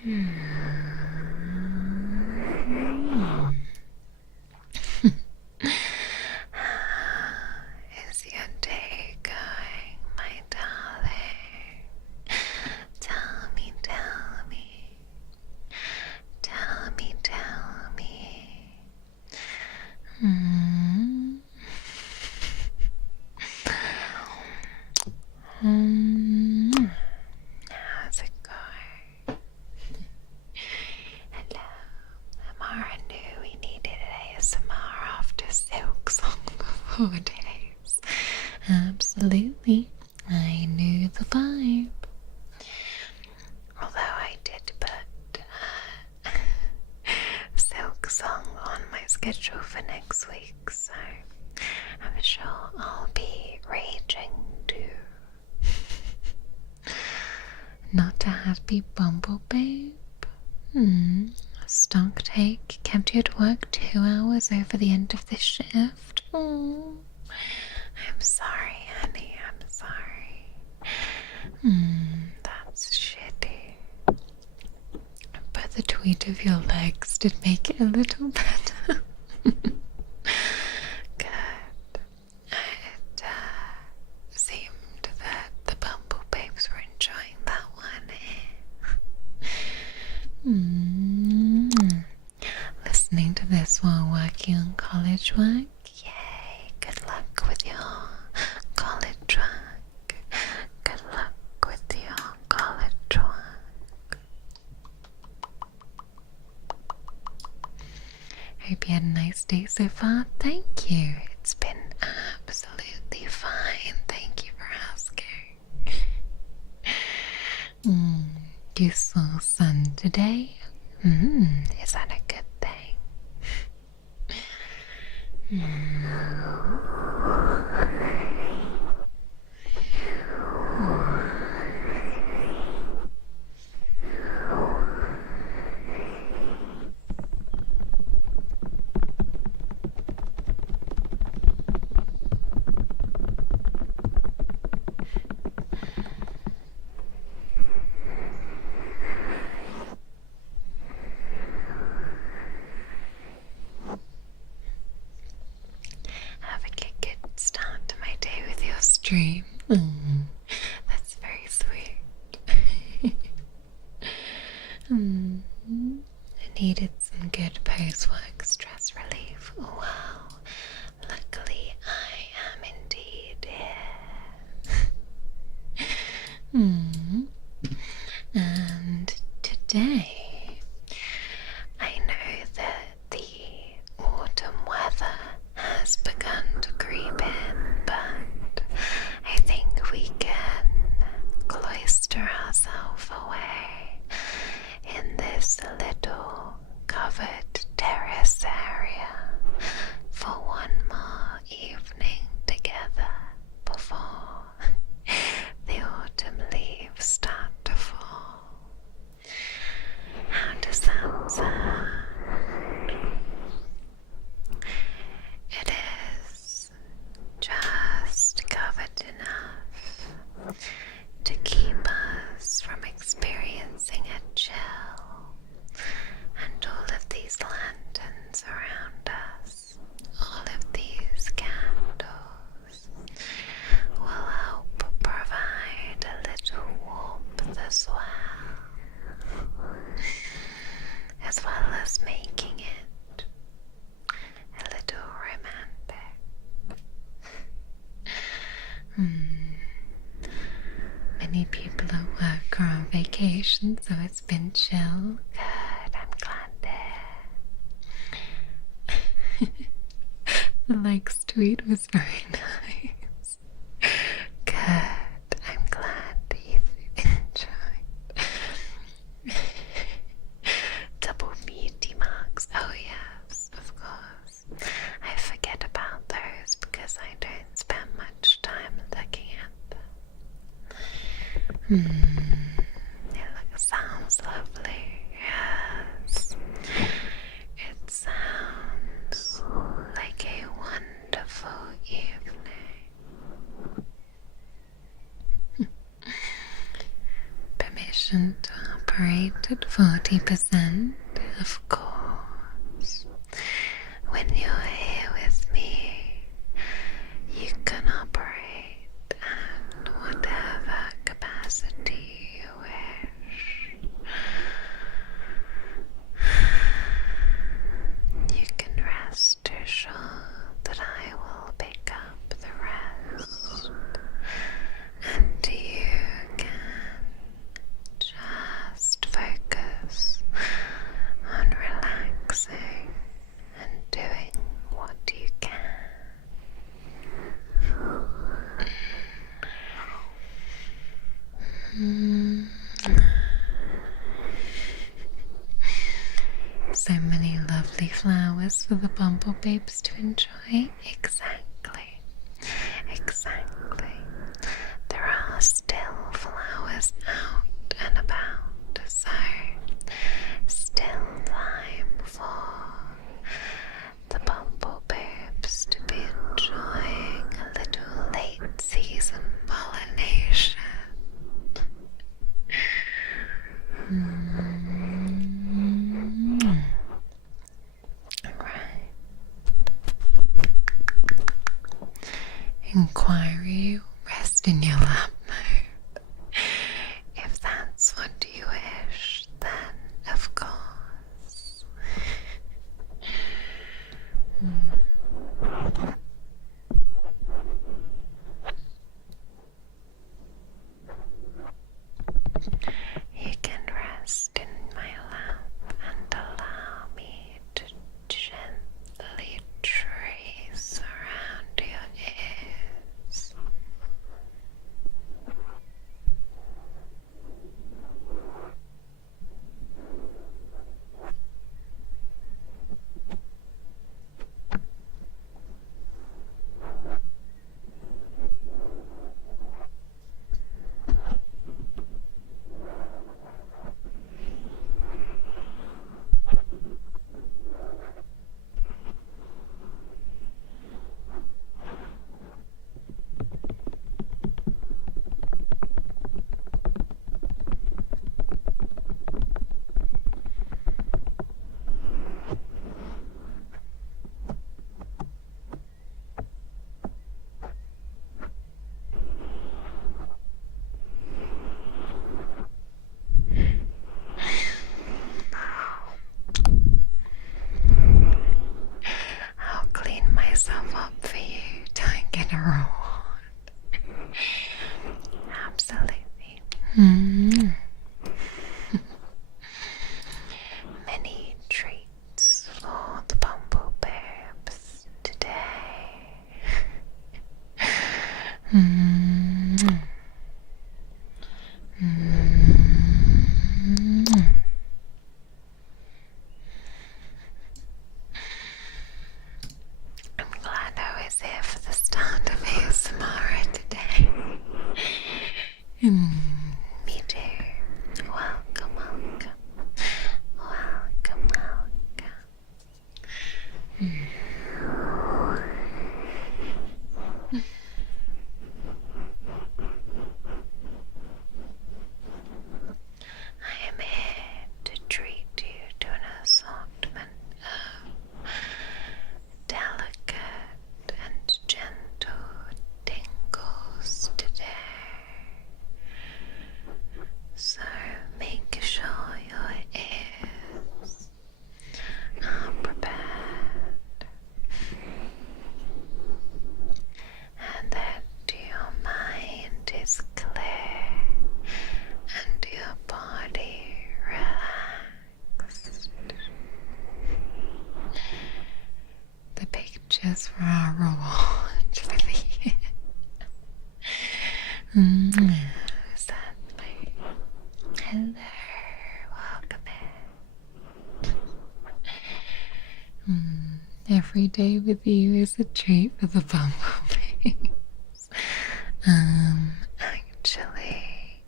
Is your day going, my darling? Tell me, tell me. Tell me, tell me. How's it going? Hello. Mara knew we needed ASMR after Silk Song for 4 days. Absolutely. I knew the vibe. Although I did put Silk Song on my schedule for next week, so I'm sure I'll be raging too. Not a happy bumble, babe? Stock take kept you at work 2 hours over the end of this shift. Oh, I'm sorry, honey, I'm sorry. That's shitty. But the tweet of your legs did make it a little better. Good. It seemed that the Bumble Babes were enjoying that one. Listening to this while working on college work? Yay! Good luck with your college work. Good luck with your college work. Hope you had a nice day so far. Thank you. It's been absolutely fine. Thank you for asking. You saw sun today? Is that a good thing? Having a good start to my day with your stream. That's very sweet. I needed some good post-work stress relief. Wow. Luckily, I am indeed here. And today, I know that the autumn weather has begun to creep in, but I think we can cloister ourselves away in this little covered terrace area for one more evening together before the autumn leaves start to fall. How does that sound? It is just covered enough to keep us from experiencing a chill, and all of these lanterns around us, all of these candles will help provide a little warmth as well as making it a little romantic. Many people at work are on vacation, so it's been chill. Good, I'm glad there. The likes tweet was very nice. Good, I'm glad you've enjoyed. Double beauty marks. Oh yes, of course. I forget about those because I don't spend much time looking at them. It sounds lovely. Yes. It sounds like a wonderful evening. Permission to operate at 40%, of course. When you're here with me, you can operate at whatever capacity you wish. You can rest assured that I will pick up the rest, and you can just focus on relaxing and doing what you can. So many lovely flowers for the bumble babes to enjoy. Exactly. Exactly. There are still flowers out and about, so still time for the bumble babes to be enjoying a little late season pollination. Right. Inquiry, rest in your lap mode. If that's what you wish, then of course. You can rest in my lap and allow me to gently trace around your ears. I'll clean myself up for you. Don't get a reward. Absolutely. Many treats for the bumble babes today. I'm glad I was here for the start of ASMR today. Me too. Welcome, welcome. Welcome, welcome. I am here to treat you to an assortment of delicate and gentle tingles today. So make sure your ears are prepared and that your mind is clear and your body relaxed. The pictures for our reward for the year. Sadly. Hello, welcome in. Every day with you is a treat for the bumblebees. Actually,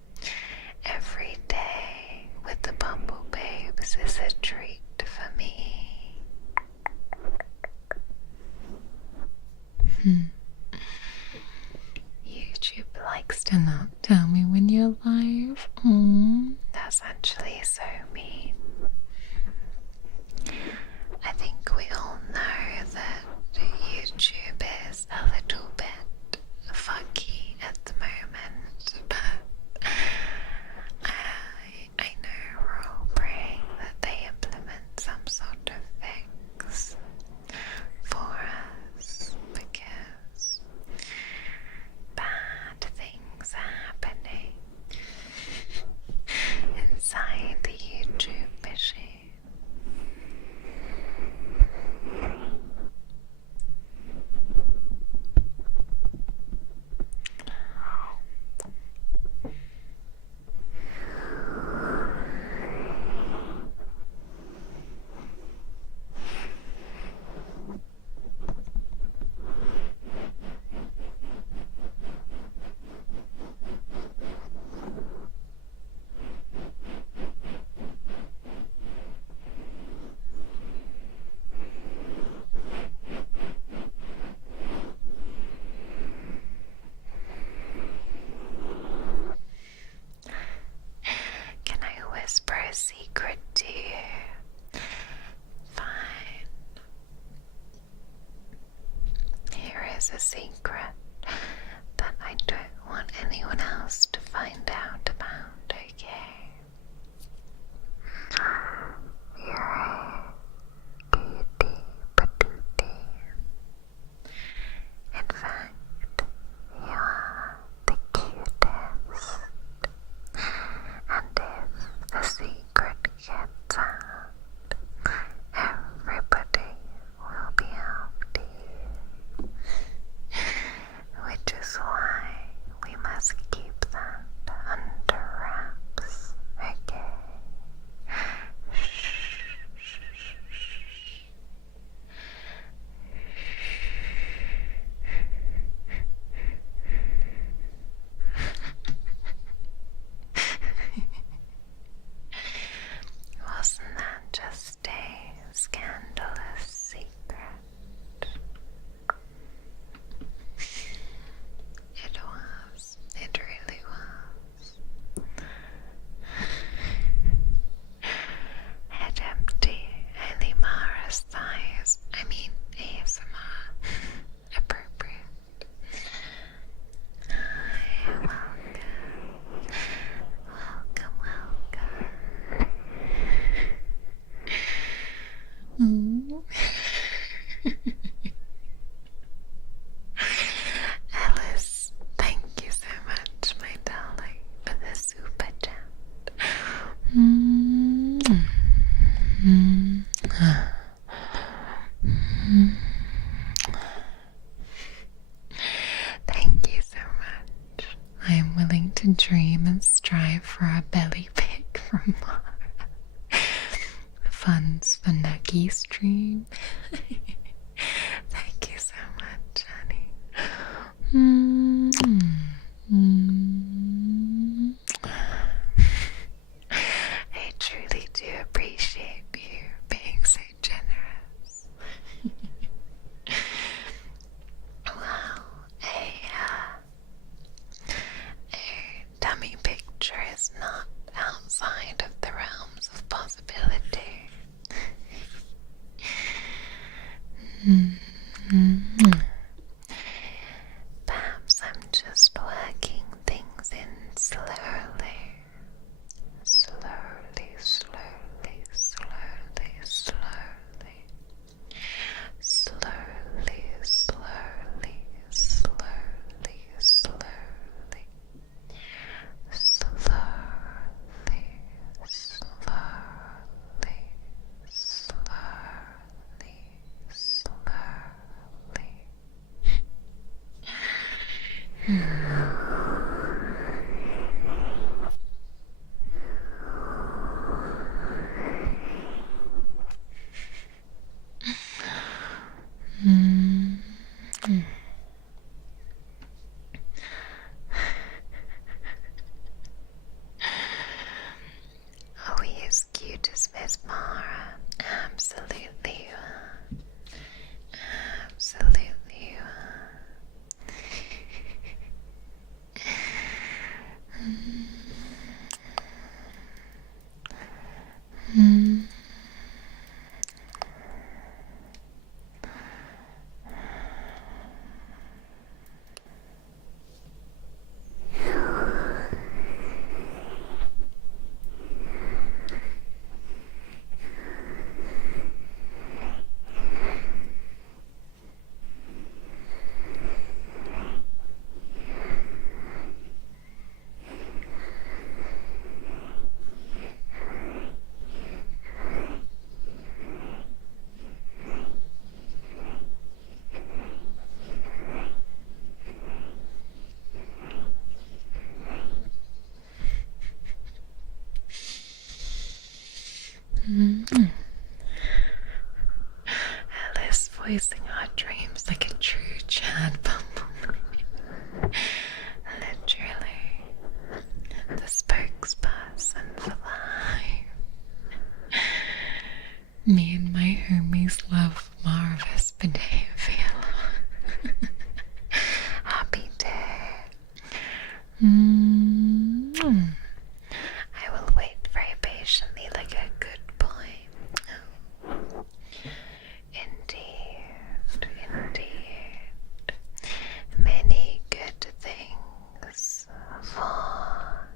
every day with the bumble babes is a treat for me. YouTube likes to not tell me when you're live. That's actually so mean, I think we all know that YouTube is a little bit funky at the moment, but I know we're all praying that they implement some sort of fix for us, because bad things are happening inside the YouTube machine. Can I whisper a secret to you? Fine. Here is a secret that I don't want anyone else to find out about, okay? You're a cutie patootie. In fact, you're the cutest. And if the secret gets out, everybody will be after you. Which is why we must keep that under wraps, okay? Wasn't that just a scandalous secret? It was. It really was. Head empty, only Mara's thighs. I mean, ASMR. Appropriate. Hi, welcome. Alice, thank you so much, my darling, for the super chat. Thank you so much. I am willing to dream and strive for a belly pic from Mara. Funds for Nuggy stream. Thank you so much, honey. I truly do appreciate you being so generous. Wow, a dummy picture is not outside of the realms of possibility. Perhaps I'm just working things in slowly. Slowly, slowly, slowly, slowly. Slowly, slowly, slowly, slowly. Slowly, slowly, slowly, slowly. Are we as cute as Miss Mara? Absolutely you are. Absolutely you are. Alice voicing our dreams like a true Chad bumblebee. Literally, the spokesperson for life. Me and my homies love maravespidae and VAllure. Happy day. I will wait very patiently like a good boy. Indeed, indeed. Many good things for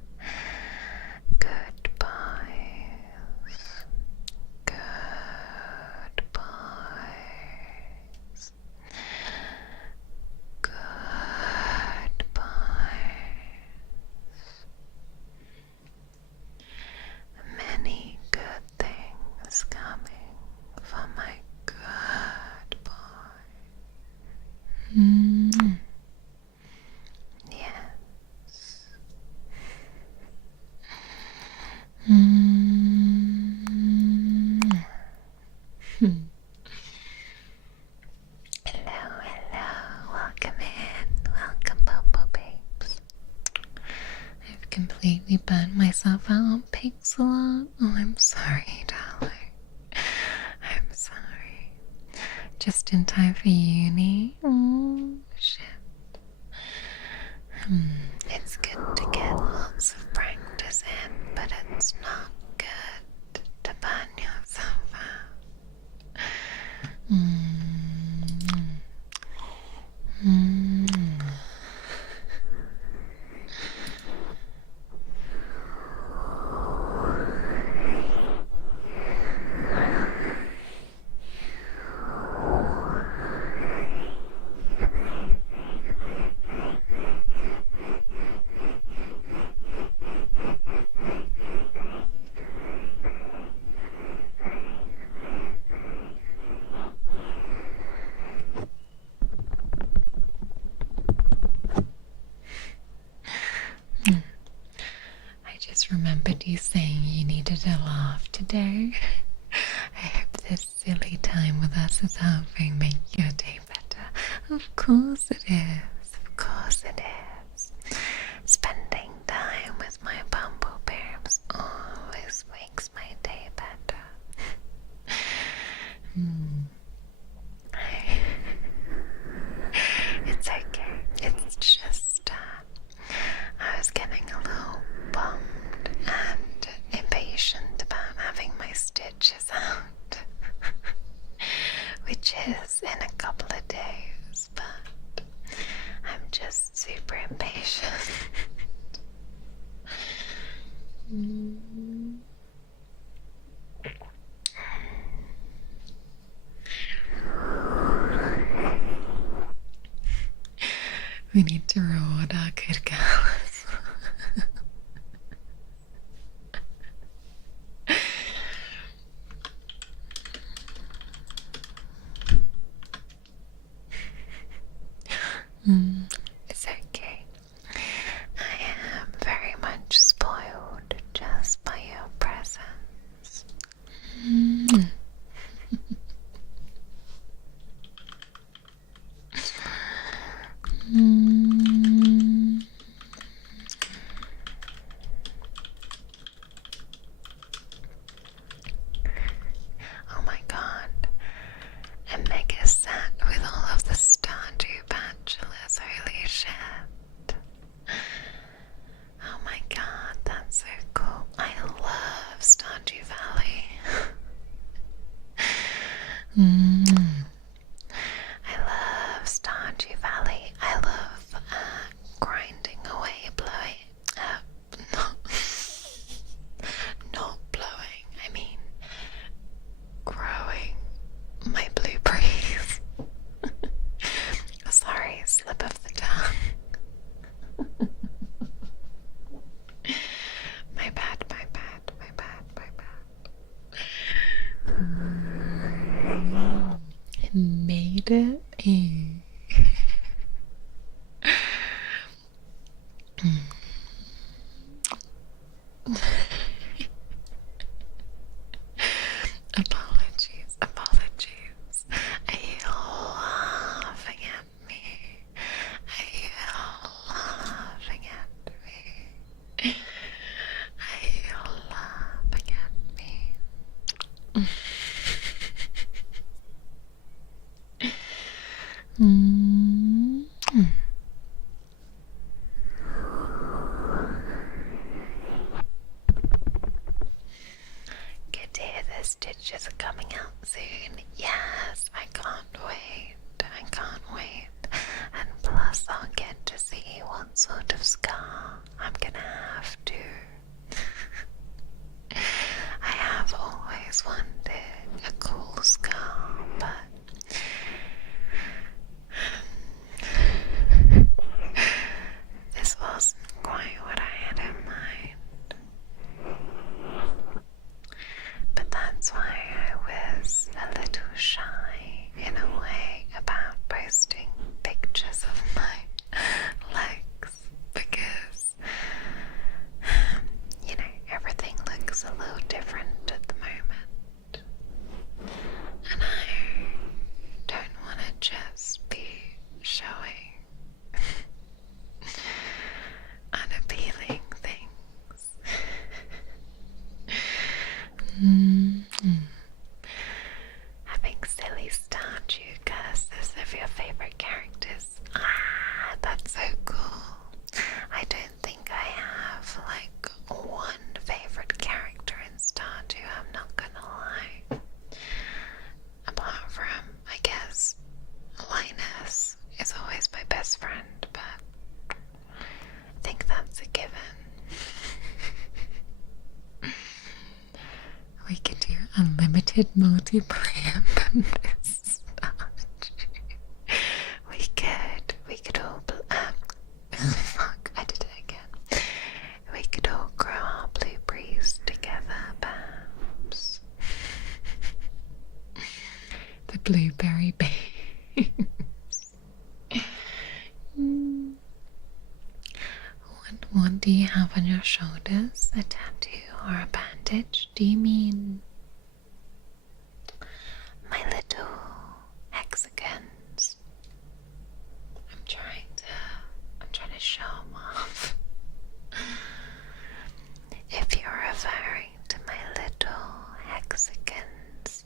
good boys. Good boys. Good boys. Many good things coming for my good boy. Yes. Hello, hello, welcome in, welcome Bobo Babes. I've completely burnt myself out on pixel art. Oh, I'm sorry, darling. I'm sorry. Just in time for uni. Oh, shit. It's good to get lots of practice in, but it's not good to burn yourself out. I just remembered you saying you needed a laugh today. I hope this silly time with us is helping make your day better. Of course it is. Of course it is. Spending time with my bumblebears always makes my day better. It's okay. It's just I was getting a little bummed and impatient about having my stitches out, which is in a couple of days, but I'm just super impatient. We need to reward our good girls. It's okay. I am very much spoiled just by your presence. Oh my god, a mega set with all of the Stardew bachelors, holy shit. Oh my god, that's so cool. I love Stardew Valley. I love Stardew Valley. I love grinding away, blowing, not blowing, I mean growing my blueberries. Sorry, slip of the tongue. My bad, my bad, my bad, my bad. Apologies, apologies. Are you laughing at me? Are you laughing at me? Are you laughing at me? Good to hear the stitches are coming out soon. Yes, I can't wait. I can't wait. And plus I'll get to see what sort of scar I'm gonna have to. I have always wanted a cool scar, but this wasn't quite what I had in mind. But that's why I was a little shy in a way about posting pictures of my legs because, you know, everything looks a little different at the moment. And I don't want to just be showing unappealing things. Having silly Stardew curses of your favorite characters. Ah, that's so cool. I don't think I have like one favorite character in Stardew, I'm not gonna lie. Apart from, I guess, Linus is always my best friend, but I think that's a given. We could do unlimited multiplayer from this start. We could all, fuck, I did it again. We could all grow our blueberries together, perhaps. The blueberry babes. What do you have on your shoulders? A tattoo or a bandage? Do you mean my little hexagons? I'm trying to show them off. If you're referring to my little hexagons,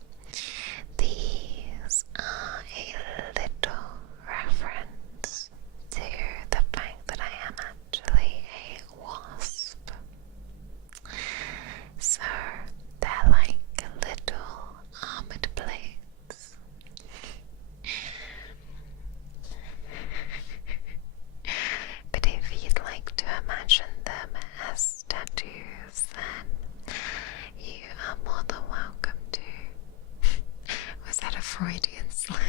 these are a little reference to the fact that I am actually a wasp. So they're like little armored plates. But if you'd like to imagine them as tattoos, then you are more than welcome to. Was that a Freudian slip?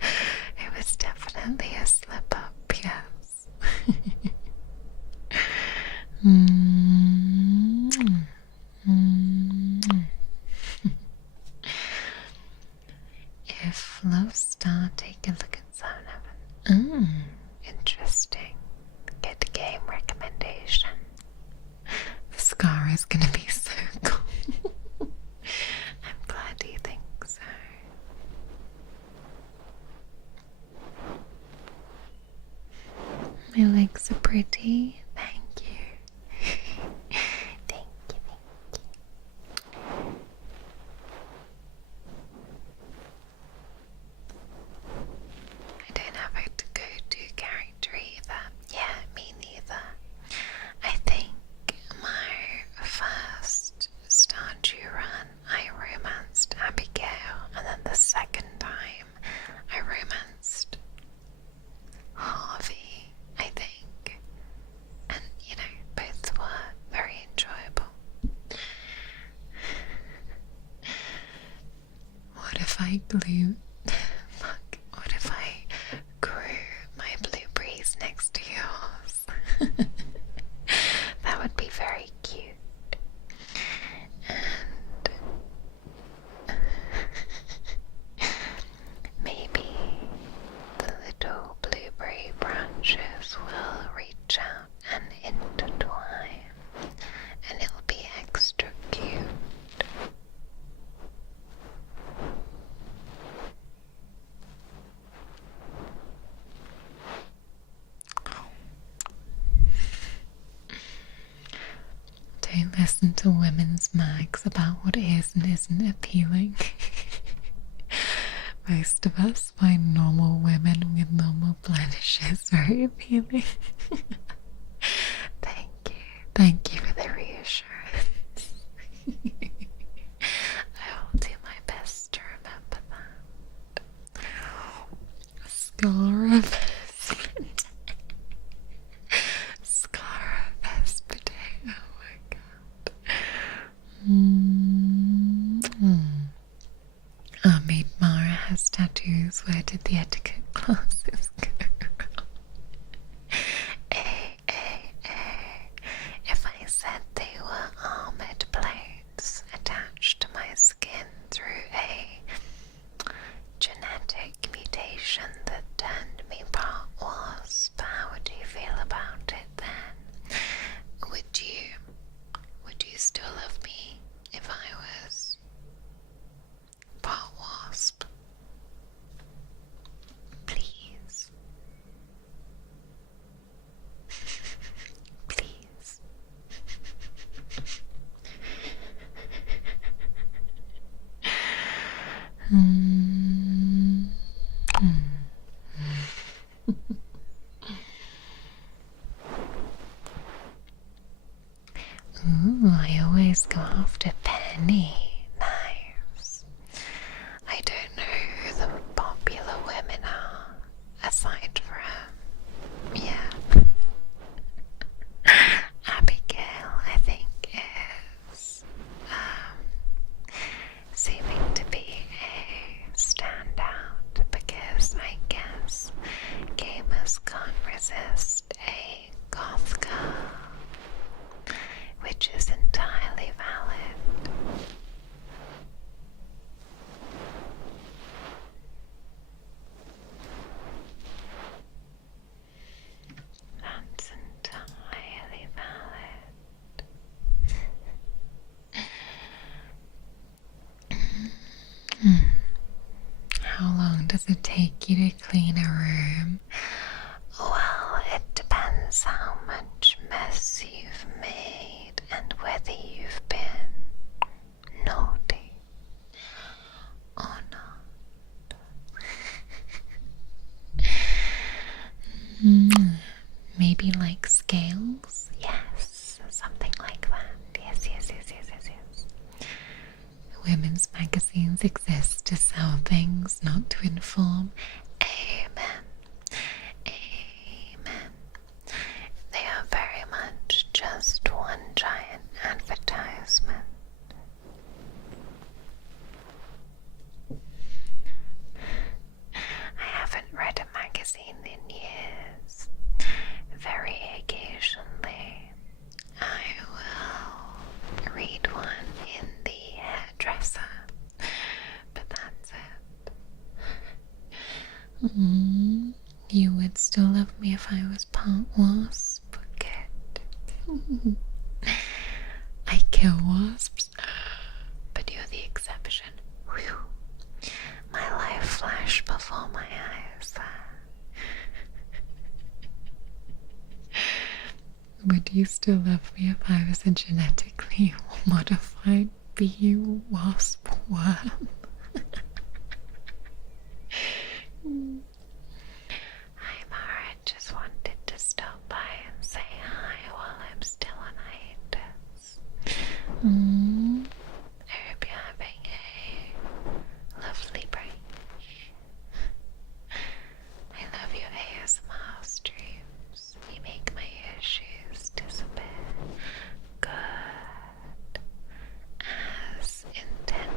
It was definitely a slip up, yes. If Love Star, take a look at Zone Heaven. Interesting. Good game recommendation. The scar is gonna be so cool. I'm glad you think so. My legs are pretty. Thank you. Thank you. I don't have a go-to character either. Yeah, me neither. I think my first Stardew run, I romanced Abigail, and then the second time I romanced Harvey, I think. And, you know, both were very enjoyable. What if I glue... Fuck, what if I grew my blueberries next to yours? That would be very cute. And maybe the little blueberry branches will reach out and intertwine, and it'll be extra cute. listen to women's mags about what is and isn't appealing. Most of us find normal women with normal blemishes very appealing. Thank you. Thank you for the reassurance. I will do my best to remember that. Scar of Vespidae. Oh my god. Our maid Mara has tattoos. Where did the etiquette classes go? If I said they were armored plates attached to my skin through a genetic mutation that turned me part wasp, how would you feel about it then? Would you still love me if I was part wasp? Please. Please. Ooh, I always go after penny knives. I don't know who the popular women are, aside from, Abigail, I think, is seeming to be a standout because I guess gamers can't resist a goth girl, which is entirely valid. That's entirely valid. How long does it take you to clean a room? Well, it depends how much mess you've made and whether you've been naughty or not. Maybe like scales? Yes, something like that. Yes. Women's magazines exist to sell things, not to inform. Amen. They are very much just one giant advertisement. I haven't read a magazine in years. Very occasionally, I will read one in the hairdresser, but that's it. You would still love me if I was part wasp? Good. I kill wasps, but you're the exception. Whew. My life flashed before my eyes. Would you still love me if I was a genetically modified bee wasp worm? Hi Mara, just wanted to stop by and say hi while I'm still on hiatus. I hope you're having a lovely break. I love your ASMR streams. You make my issues disappear. Good. As intended.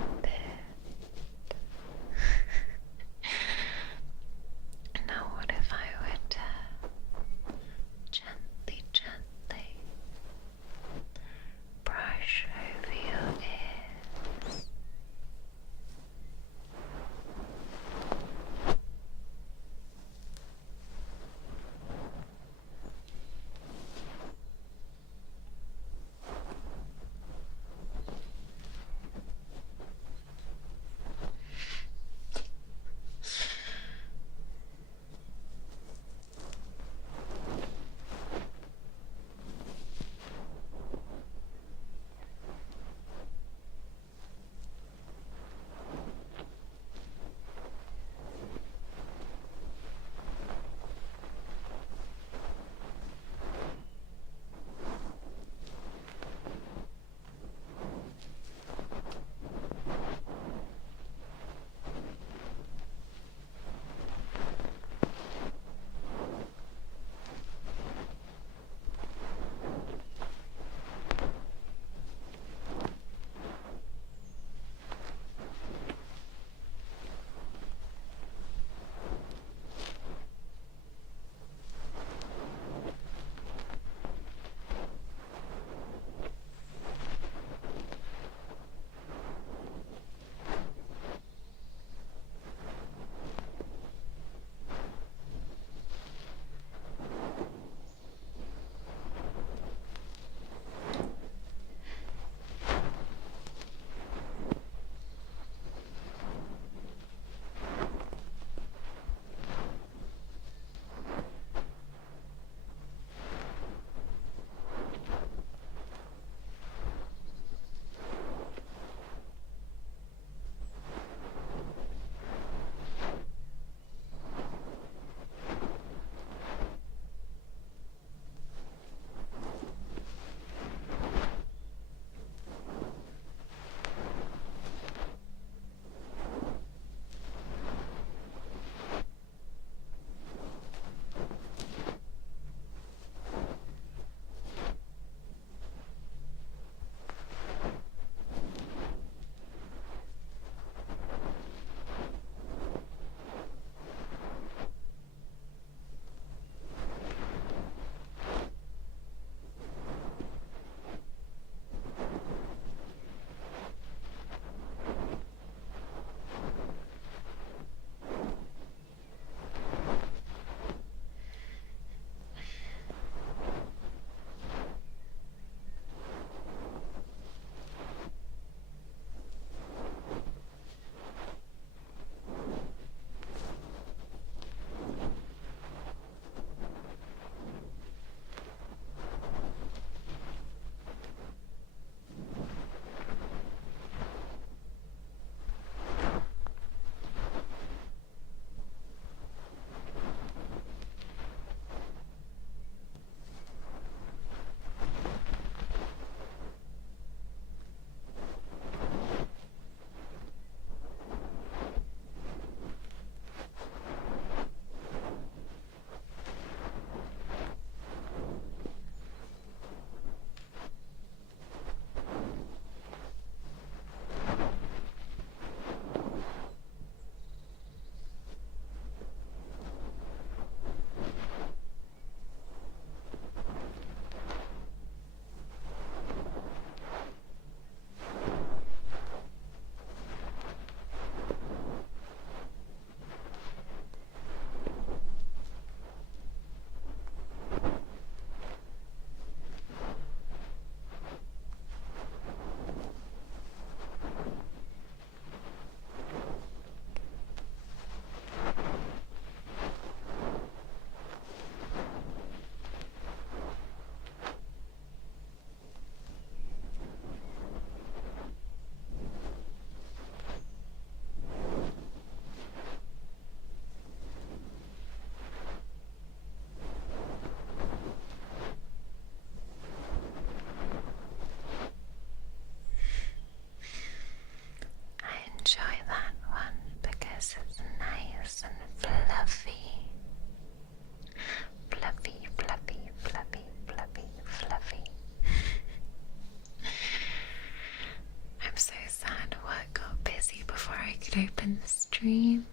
could open the stream.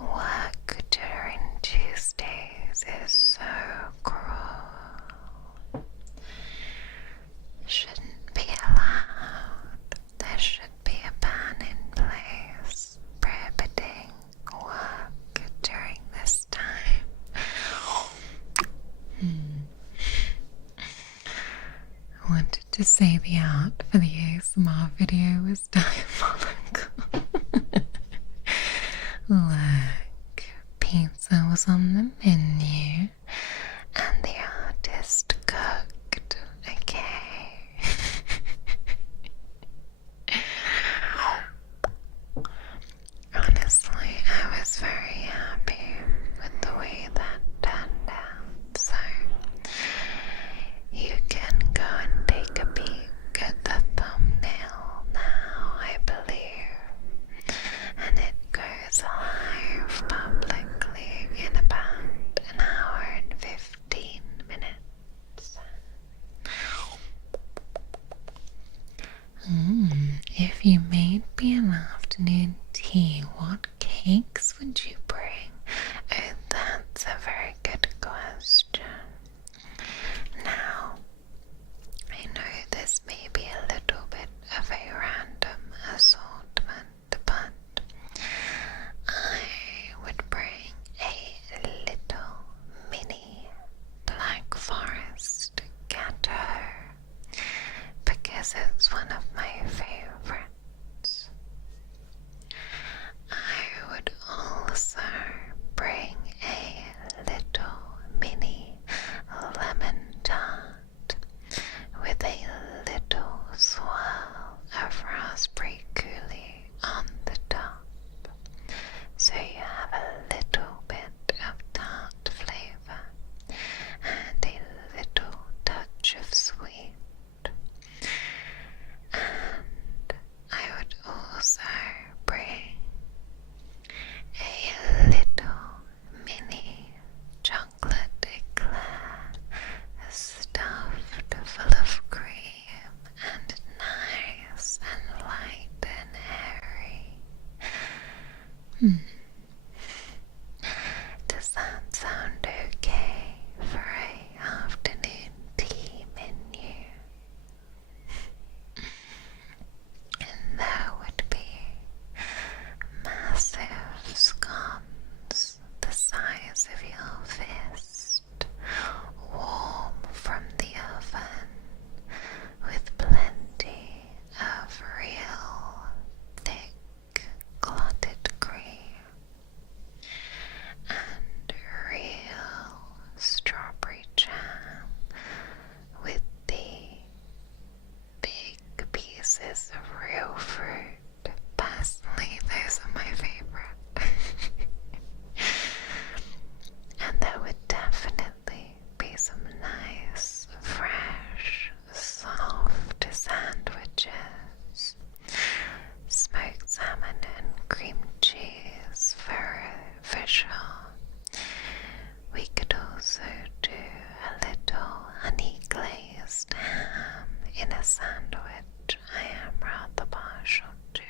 Work during Tuesdays is so cruel. Shouldn't be allowed. There should be a ban in place prohibiting work during this time. I wanted to say the art for the ASMR video was diabolical. Look, pizza was on the menu and the artist cooked, okay? Honestly, I was very happy with the way that turned out, so you can go and take a peek at the thumbnail now, I believe, and it goes live publicly in about an hour and 15 minutes. If you made me an afternoon tea, what cakes would you bring? Oh, that's a very good question. Now, I know this may be a little bit of a random assortment, but I would bring a little mini Black Forest Gateau because it's one of my favorites. I would also bring a little mini lemon tart with a little swirl of raspberry coulis on the top, so you have a little bit of tart flavor and a little touch of sweet. And I would also bring a little mini chocolate eclair stuffed full of cream and nice and light and airy. Does that sound okay for a afternoon tea menu? And there would be massive scones the size of your fist, warm from the oven, with plenty of real thick clotted cream and real strawberry jam with the big pieces of real fruit. Personally, those are my favorite. And there would definitely be some nice, fresh, soft sandwiches, smoked salmon and cream cheese for sure. We could also do a little honey glazed ham in a sandwich I am rather partial to.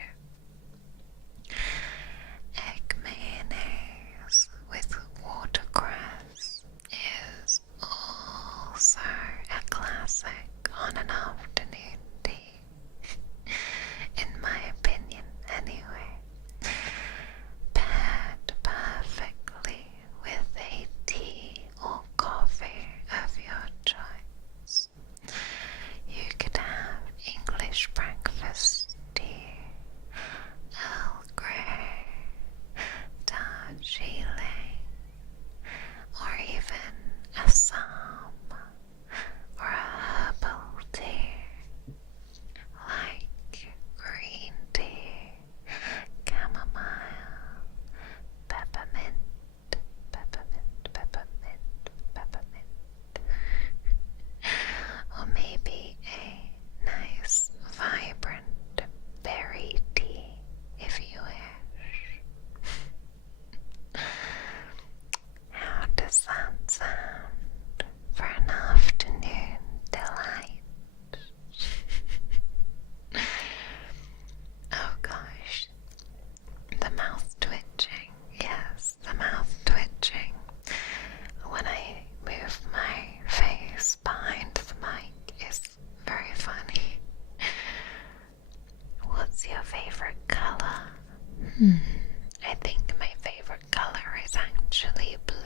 I think my favorite color is actually blue.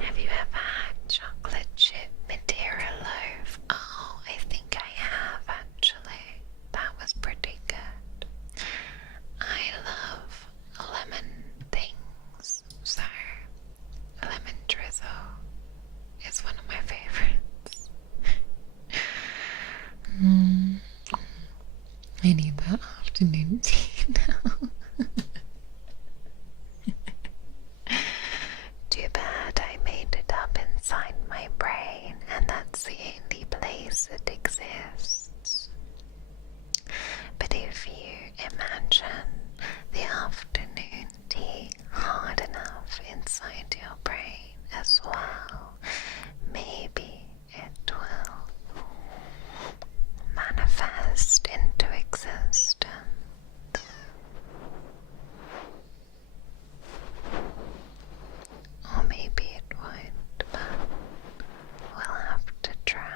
Have you ever had chocolate chip Madeira loaf? Oh, I think I have actually. That was pretty good. I love lemon things, so lemon drizzle is one of my favorites. I need that afternoon tea now. Too bad I made it up inside my brain, and that's the only place it exists. But if you imagine the afternoon tea hard enough inside your brain as well, maybe it will manifest into existence. Or maybe it won't, but we'll have to try.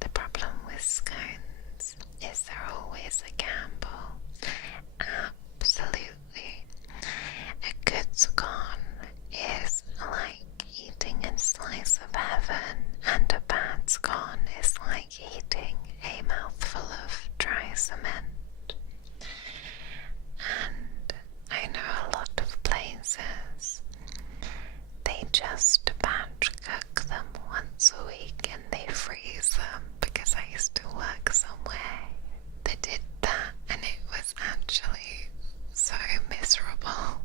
The problem with scones is they're always a gamble. Absolutely. A good scone is like eating a slice of heaven, and a bad scone is like eating a mouthful of dry cement. And I know a lot of places, they just batch cook them once a week and they freeze them, because I used to work somewhere that did that, and it was actually so miserable.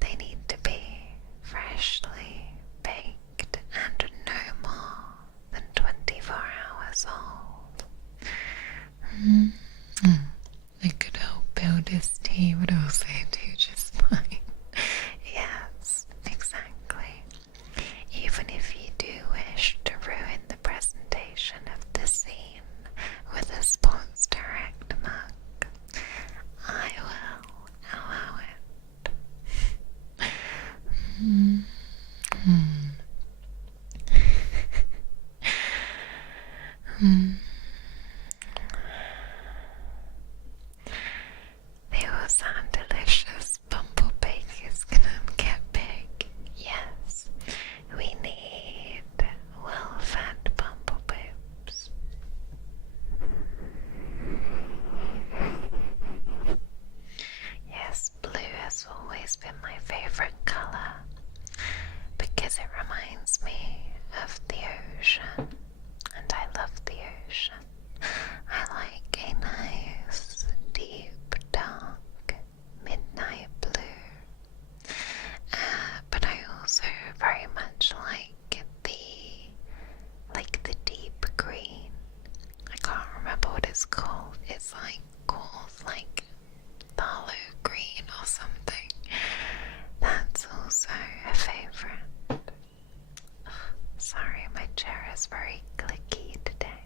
They need to be freshly baked and no more than 24 hours old. A good old builder's tea would also do just fine. Yes, exactly. Even if you do wish to ruin the presentation of the scene with a Sports Direct mug, I will allow it. They all sound delicious. Bumblebee is gonna get big. Yes, we need well-fed bumblebees. Yes, blue has always been my favorite color because it reminds me of the ocean, and I love the ocean. I like a nice, deep, dark, midnight blue, but I also very much like the deep green. I can't remember what it's called. It's like called like phthalo green or something. That's also a favorite. Sorry, my chair is very clicky today.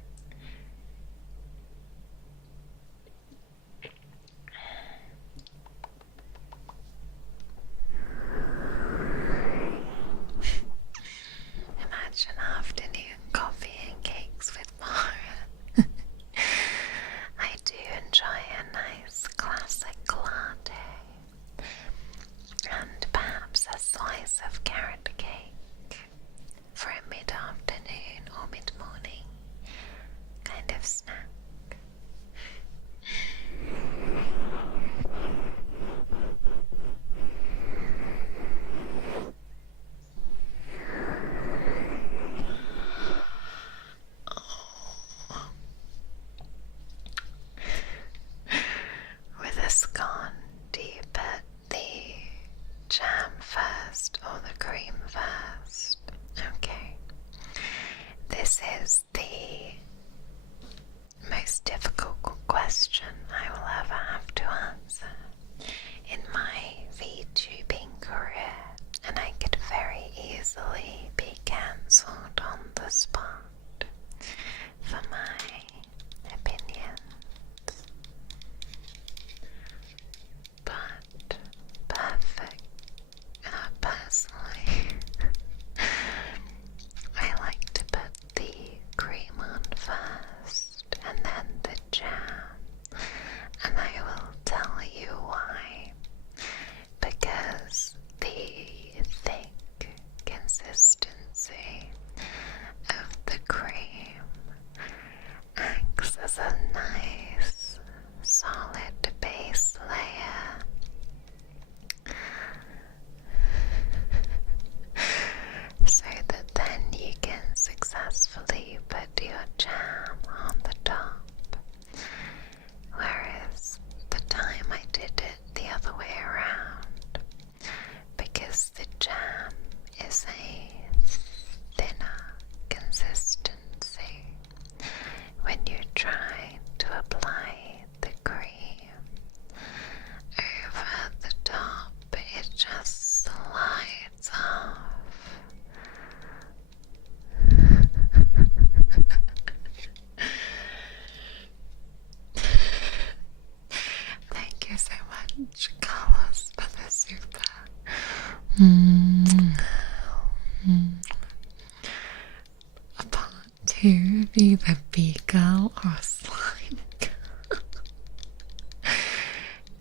Imagine afternoon coffee and cakes with Mara. I do enjoy a nice classic latte, and perhaps a slice of carrot cake for a mid-afternoon or mid-morning kind of snack. A part 2 of either bee girl or slime girl.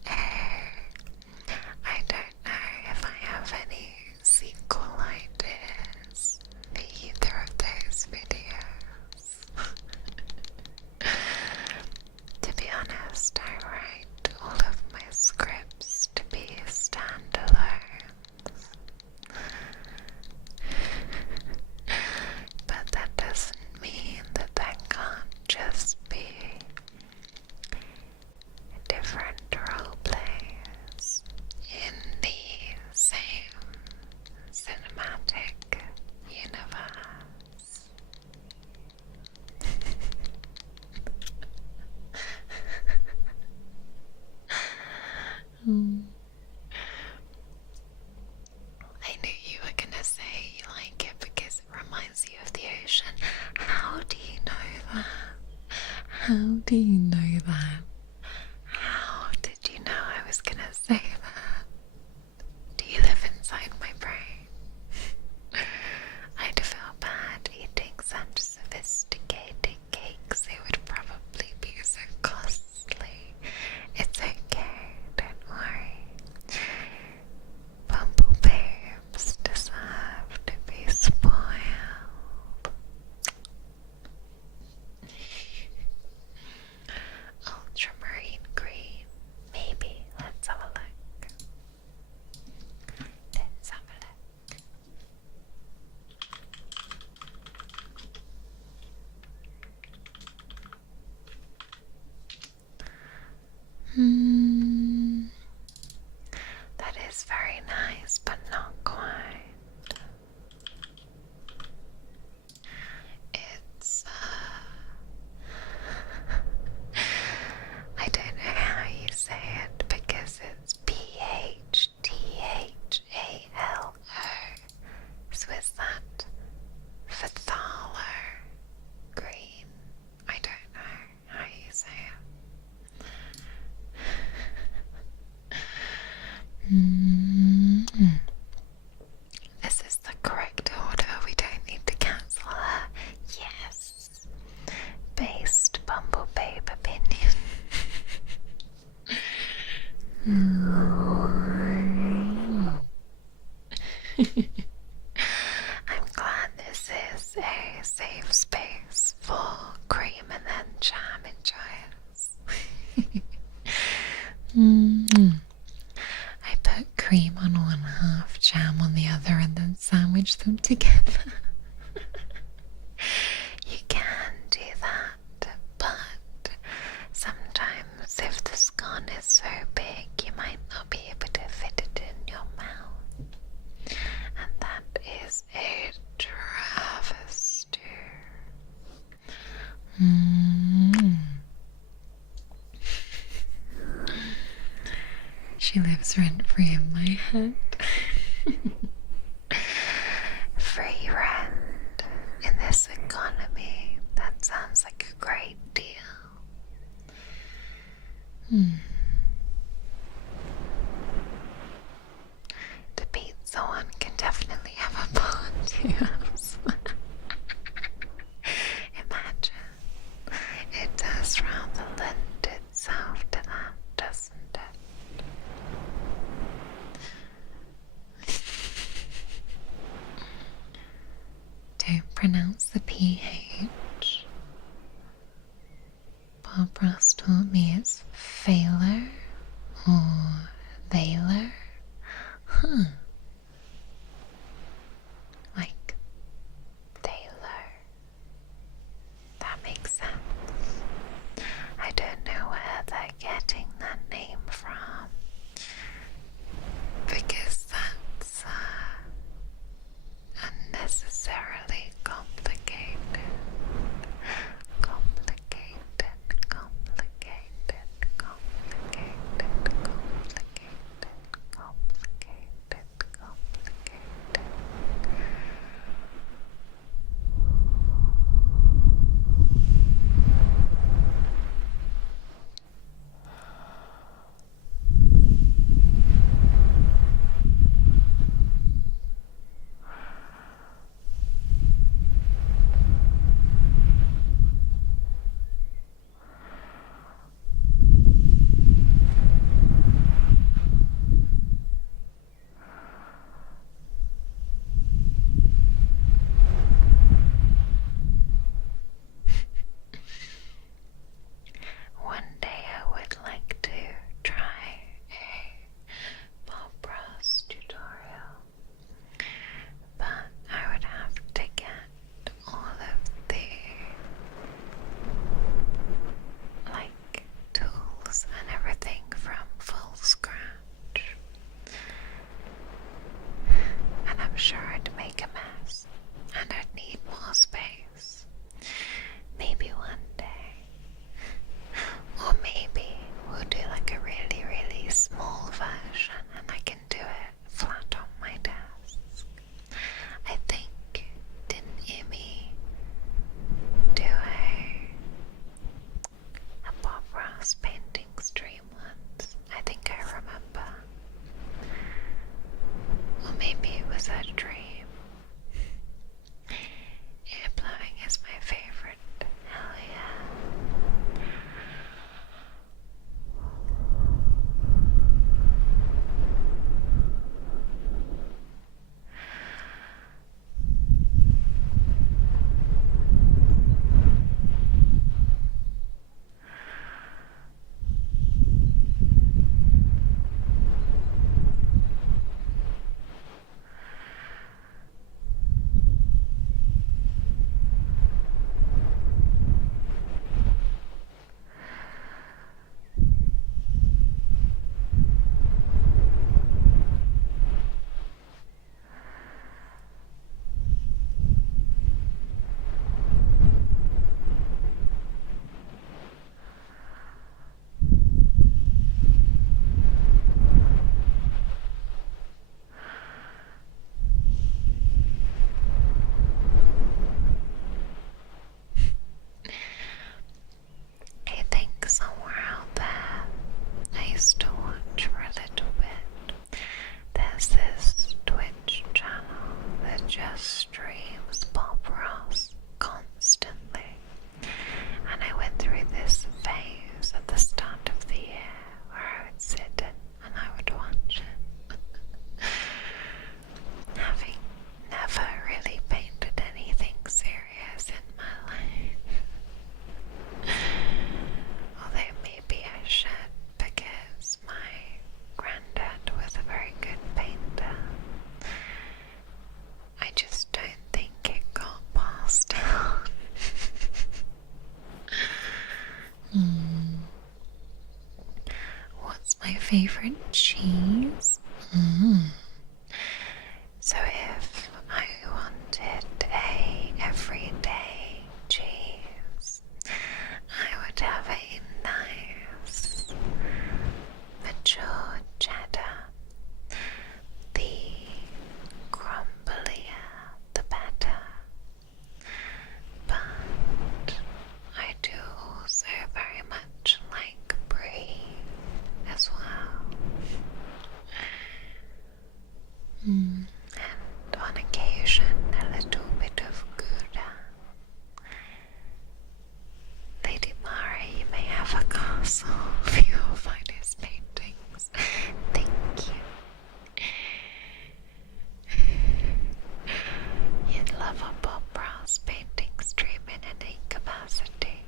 I don't know if I have any sequel ideas for either of those videos. To be honest, I write all of my scripts to be standalone. But that doesn't mean that there can't just be different role plays in the same cinematic universe. I knew you were gonna say you like it because it reminds you of the ocean. How do you know that? How do you know that? How did you know I was gonna say that? Do you live inside my brain? I'd feel bad eating such sophisticated cakes. They would probably be so costly. It's okay, don't worry. Bumble babes deserve to be spoiled. Ultramarine green. Maybe. Let's have a look. Let's have a look. That is very nice, but not quite. It's I don't know how you say it because it's PHTHALO. So is that VAllure green? I don't know how you say it. This is the correct order. We don't need to cancel her. Yes. Based Bumble Babe opinion. I'm glad this is a safe space for cream and then jam enjoyers. I put cream on one half, jam on the other, and then sandwich them together. You can do that, but sometimes if the scone is so big, you might not be able to fit it in your mouth. And that is a travesty. She lives rent-free in my head. Free rent in this economy. That sounds like a great deal. The pizza one can definitely have a party house. Imagine. It does rather lend itself to that, doesn't it? Don't pronounce the PH. Barbara's taught me it's VAllure or VAllure. Like VAllure. That makes sense. I don't know where they're getting that name from, because that's unnecessarily complicated. Complicated. favorite cheese? So if I wanted a everyday cheese, I would have a nice mature cheddar. The crumblier the better. But I do also very much like brie as well. And on occasion a little bit of Gouda. Lady Mara, you may have a castle for your finest paintings. Thank you. You'd love a Bob Ross painting stream in any capacity.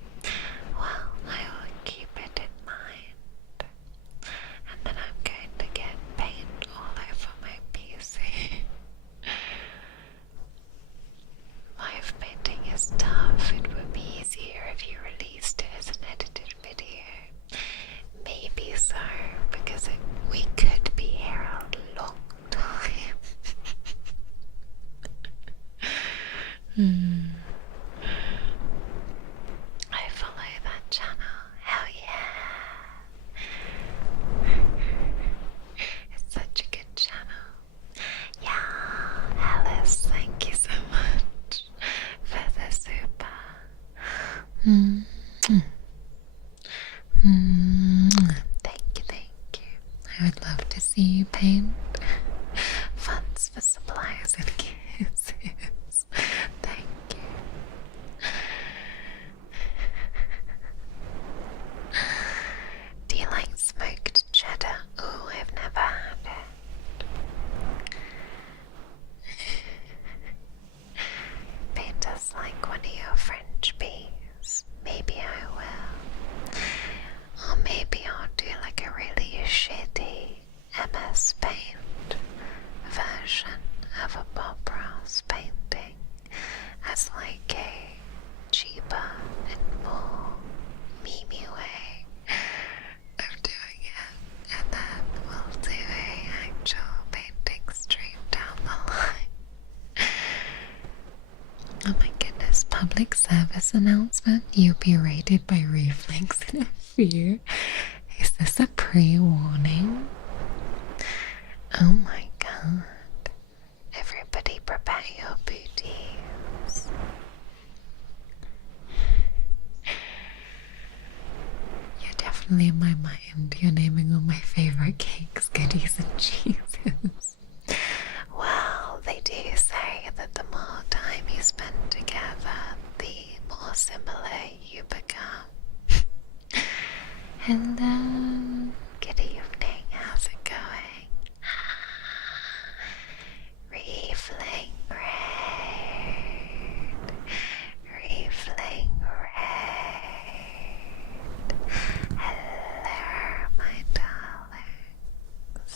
Well, I will keep it in mind. And then I'm going to get paint all over my PC. Live painting is tough. It would be easier if you released it as an edited video. Maybe so, because we could be here a long time. I follow that channel. Hell yeah! It's such a good channel. Yeah, Alice, thank you so much for the super. Thank you. I would love to see you paint. Funds for supplies and kisses. Thank you. Do you like smoked cheddar? Oh, I've never had it. Paint us like one of your French bees. Maybe I will. Or maybe I'll do like a really shitty MS Paint version of a Bob Ross painting as like a cheaper and more memey way of doing it, and then we'll do a actual painting stream down the line. Oh my goodness, public service announcement. You'll be rated by Reflex in a few. Is this a pre-warning? Oh my god. Everybody prepare your booties. You're definitely in my mind. You're naming all my favorite cakes, goodies, and cheeses. Well, they do say that the more time you spend together, the more similar you become. Hello. Good evening. How's it going? Refling raid. Refling raid. Hello, my darlings.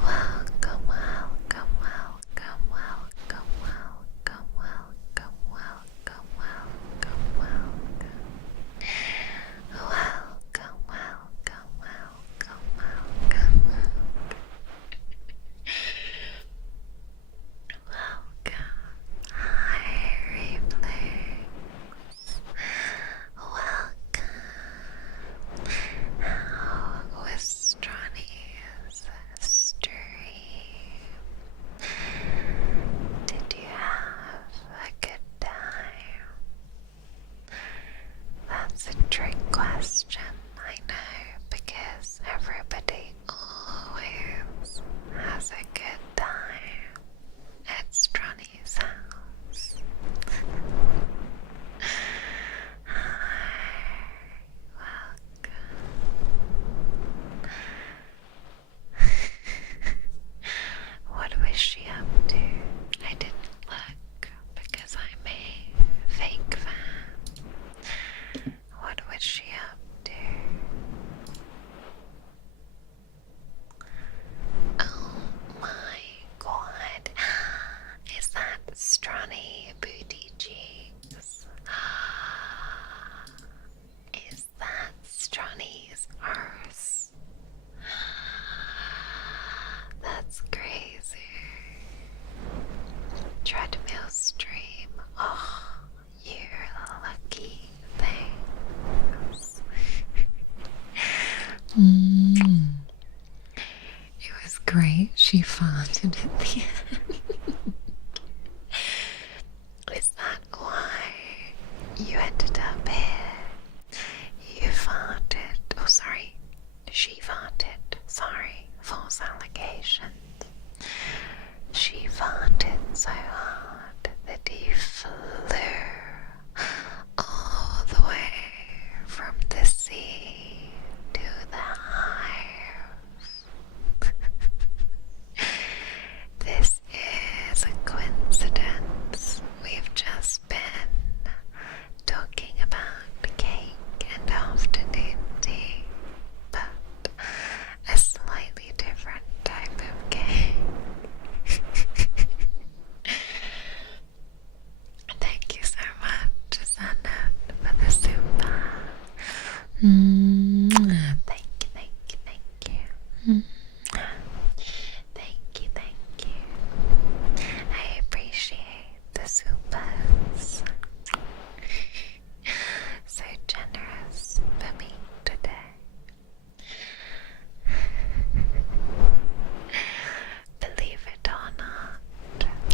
Welcome, welcome, welcome, welcome, welcome, welcome, welcome, welcome, welcome. Welcome, She farted at the end. Is that why you ended up here? You farted. Oh, sorry. She farted. Sorry. False allegations. She farted so hard that you flew all the way from the sea to the hive. This is a coincidence. We've just been talking about cake and afternoon tea, but a slightly different type of cake. Thank you so much, Zanet, for the super. Thank you, thank you, thank you. Thank you, thank you. I appreciate the supers. So generous for me today. Believe it or not,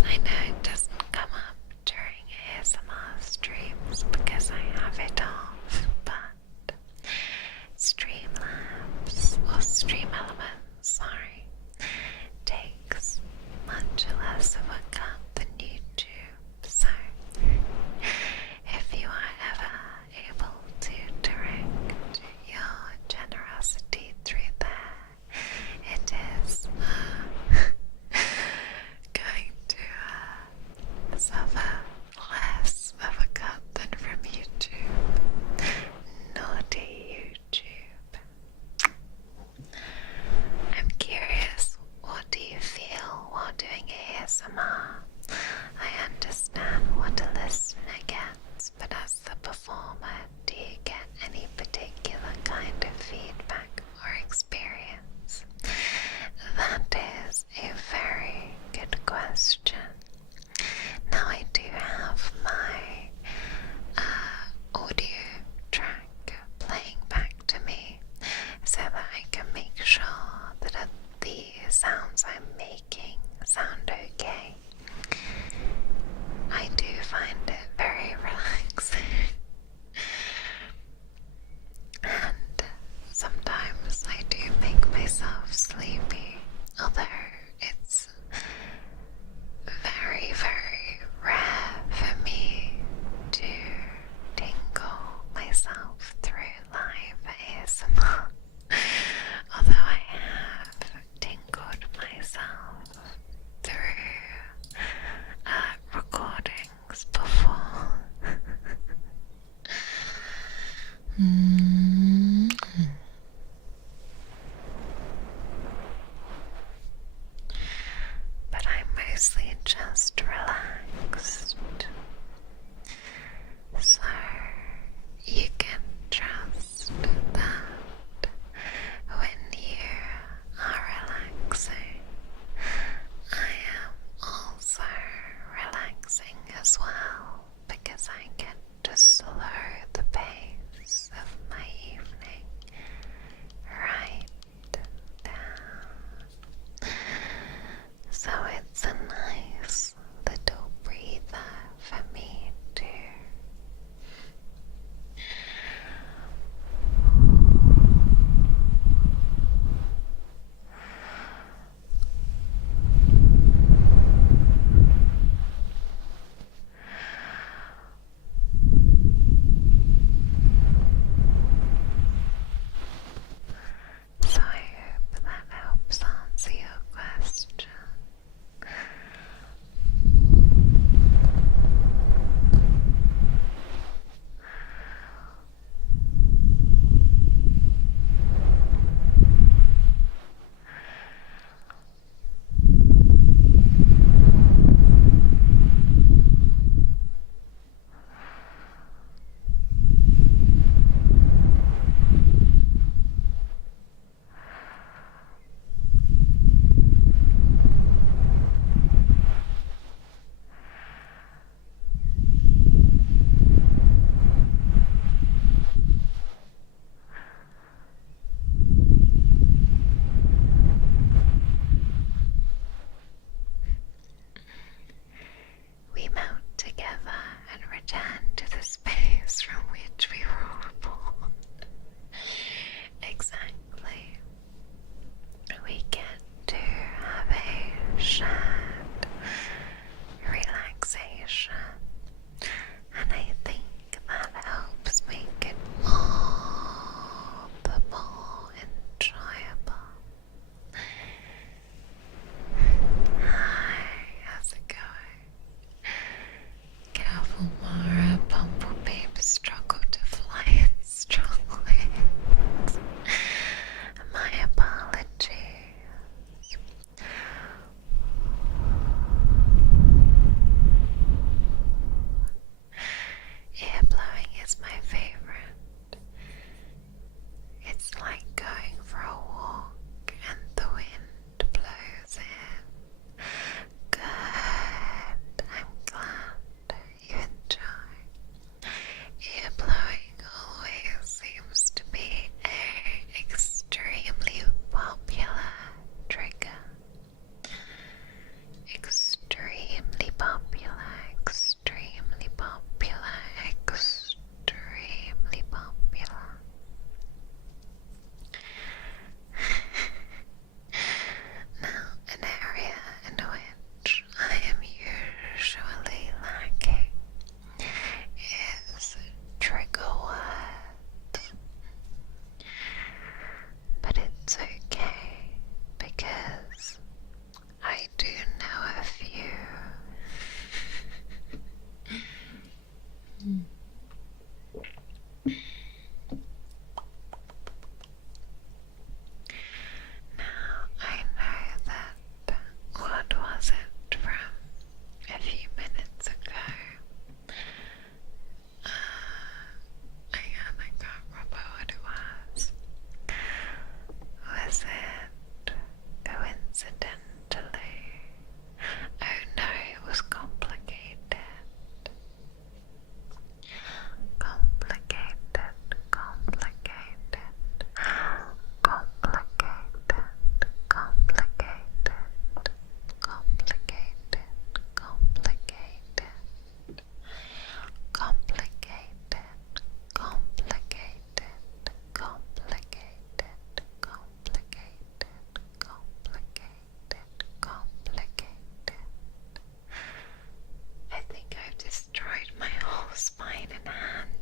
I know it doesn't come up during ASMR streams because I have it off, but Streamlabs, or Stream Elements, sorry, takes much less of a cut than YouTube, so if you are ever able to direct your generosity through there, it is going to suffer less of a cut than from YouTube. Naughty YouTube. I'm curious, what do you feel while doing ASMR? I understand what a listener gets, but as the performer, do you get any particular kind of feedback or experience? That is a very good question. Now I do have my audio track playing back to me so that I can make sure that the sounds I'm making sound okay. I do find it very relaxing, and sometimes I do make myself sleepy, although it's very, very rare for me to tingle myself through live ASMR, although I have tingled myself through recordings before. But I'm mostly just relaxed, so you can trust that when you are relaxing, I am also relaxing as well, because I get to slow the pace of my evening right down. So it's a nice little breather for me too.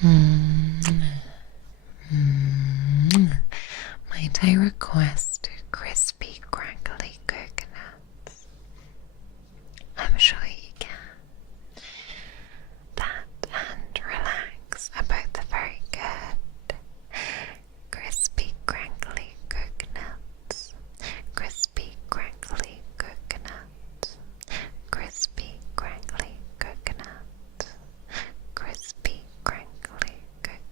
Might I request crispy, crackly coconuts? I'm sure you can. That and relax are both very good. Crispy, crackly coconuts. Crispy, crackly coconuts. Crispy, crackly coconuts. Crispy, crackly coconuts.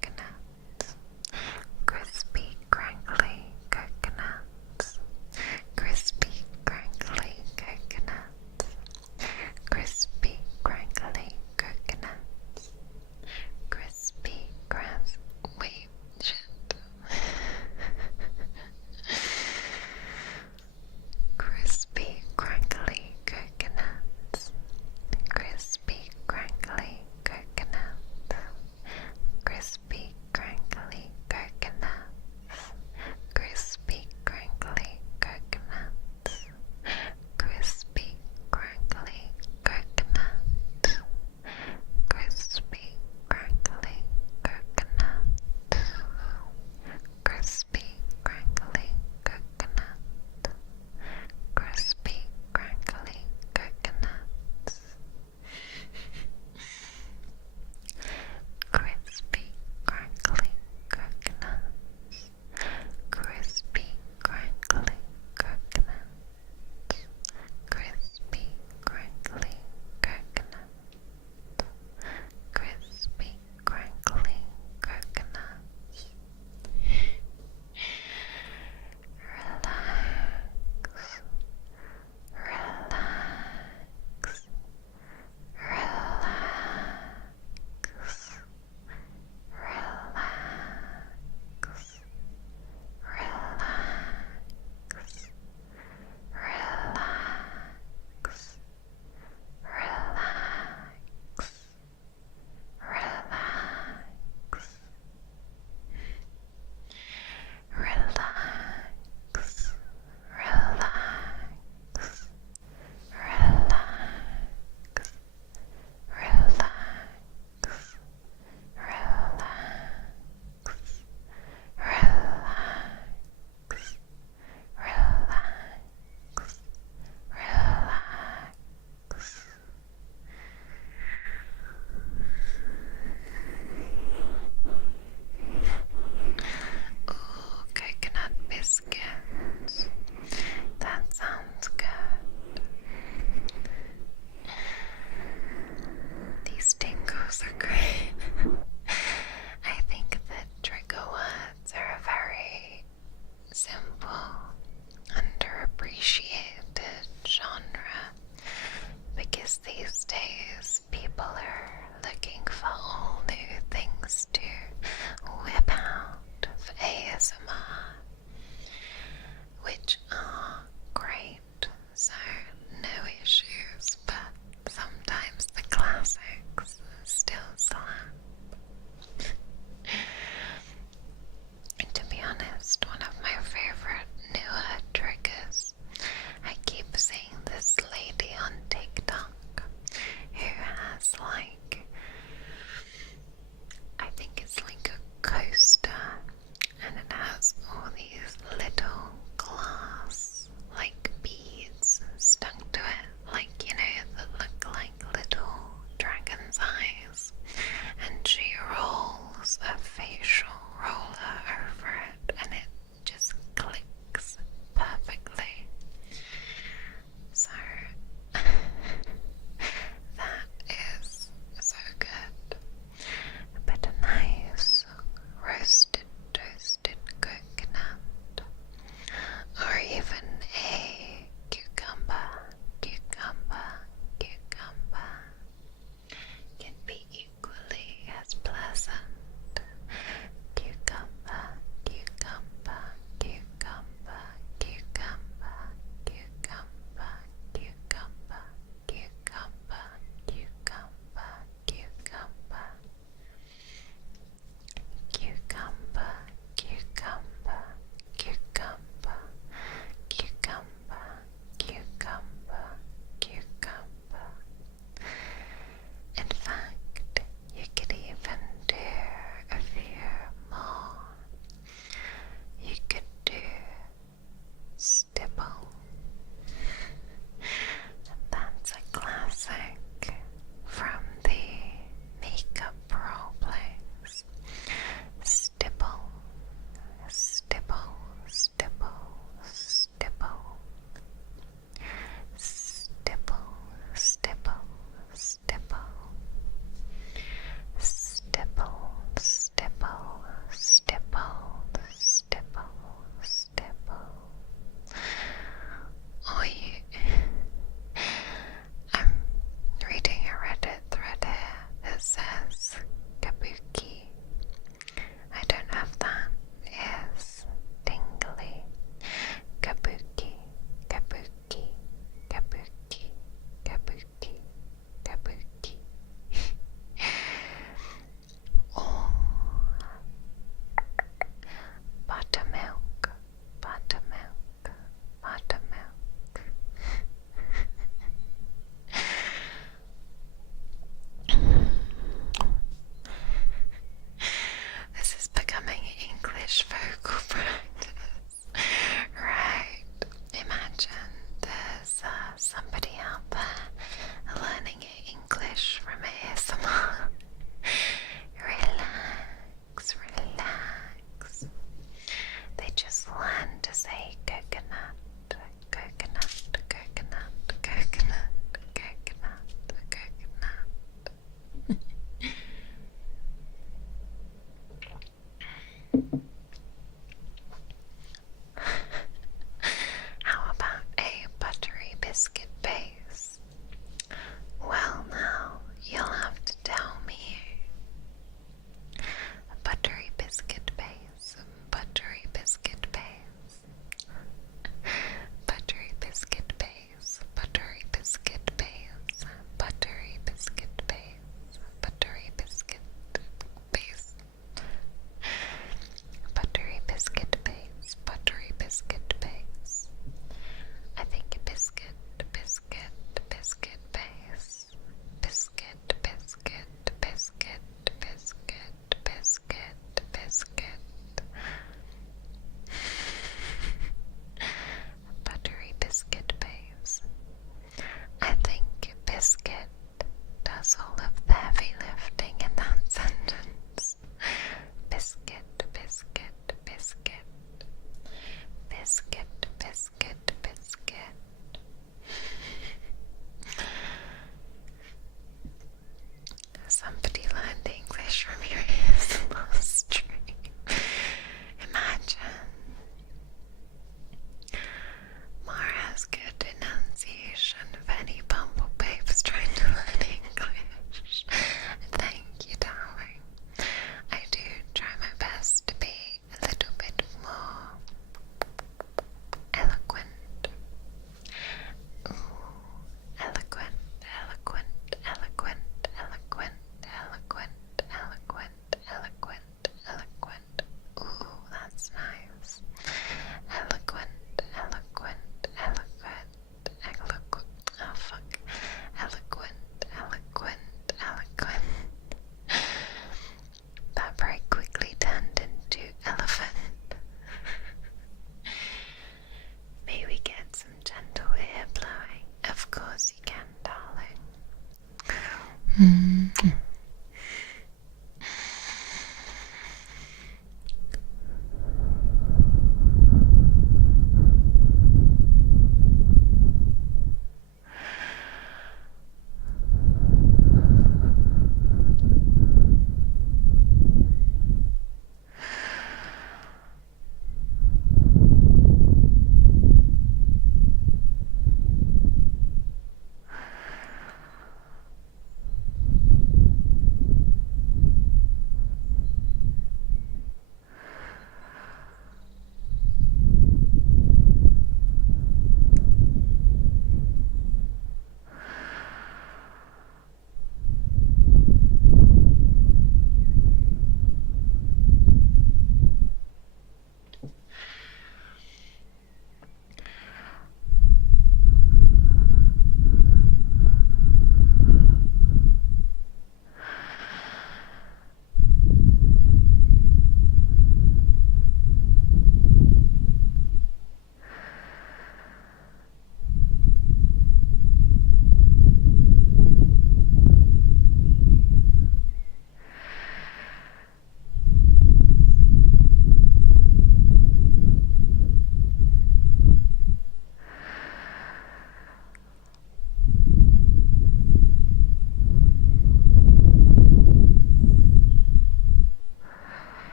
is kabuki. I don't have that. Is tingly. Kabuki, kabuki, kabuki, kabuki, kabuki. Oh, buttermilk, buttermilk, buttermilk.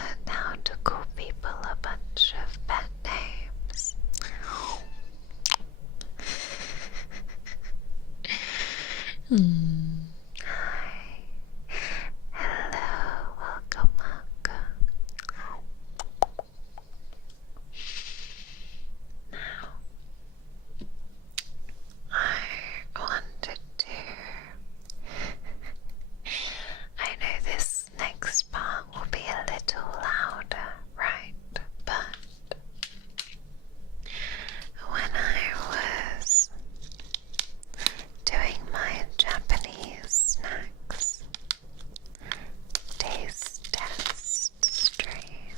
learn how to call people a bunch of pet names. Hi. Hello. Welcome. Now, I wanted to. I know this next part will be a little louder, right? But when I was doing my Japanese snacks taste test stream,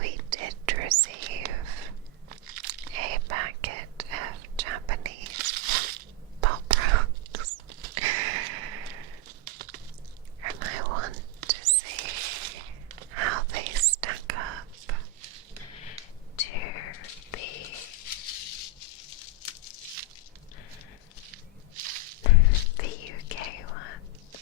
we did receive a packet of Japanese pop rocks, and I want to see how they stack up to the UK ones.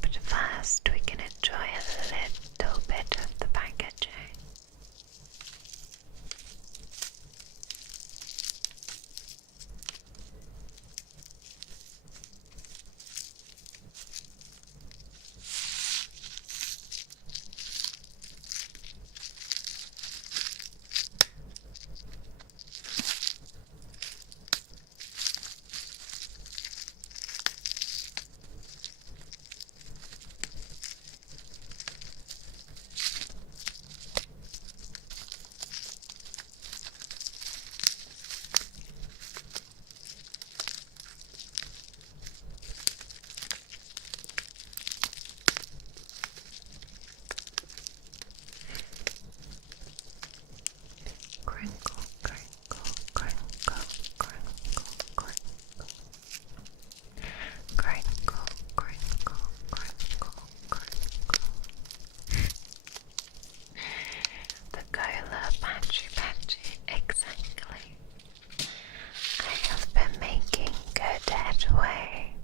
But first we can enjoy a little bit of the packaging. Crinkle, crinkle, crinkle, crinkle, crinkle. Crinkle, crinkle, crinkle, crinkle. The cola patchy, exactly. I have been making good headway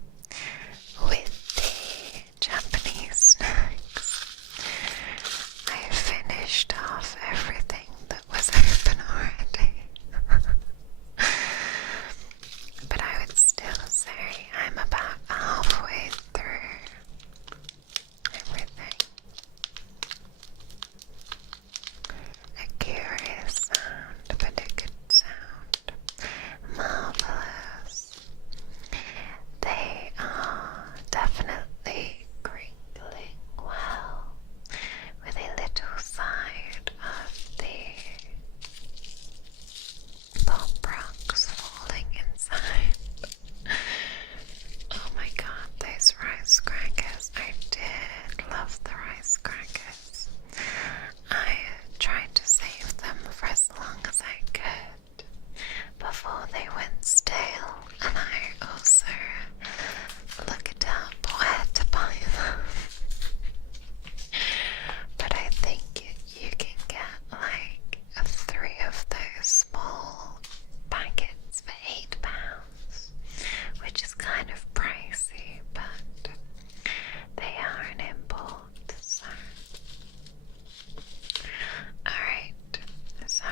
with the Japanese snacks. I finished off everything that was open already. But I would still say I'm about halfway through everything. A curious sound, but a good sound. Marvelous. They are definitely crinkling well, with a little side of the pop rocks falling inside. Oh my god, those rice crackers. I did love the rice crackers. I tried to save them for as long as I could before they went stale, and I also looked up where to buy them. But I think you can get like 3 of those small packets for £8, which is kind of pricey, but they are an import, so. Alright, so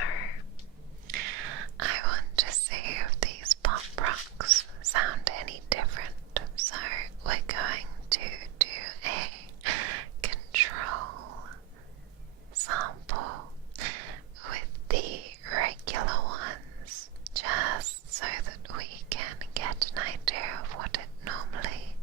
I want to see if these pop rocks sound any different, so we're going to do a control sample with the regular ones, just so that we can get an idea of what it normally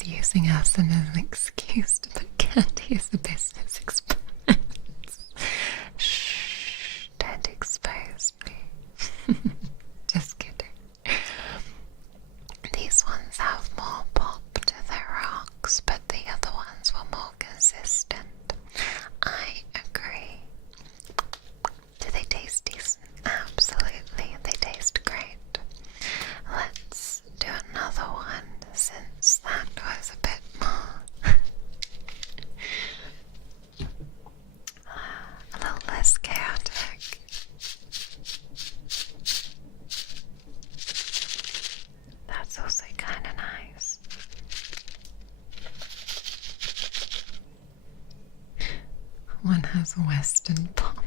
just using us as an excuse to put candy as a business expense. Shh, don't expose me. Just kidding. These ones have more pop to their rocks, but the other ones were more consistent. I agree. Do they taste decent? Absolutely, they taste great. Let's do another one since that was a bit more a little less chaotic. That's also kind of nice. One has a western pop.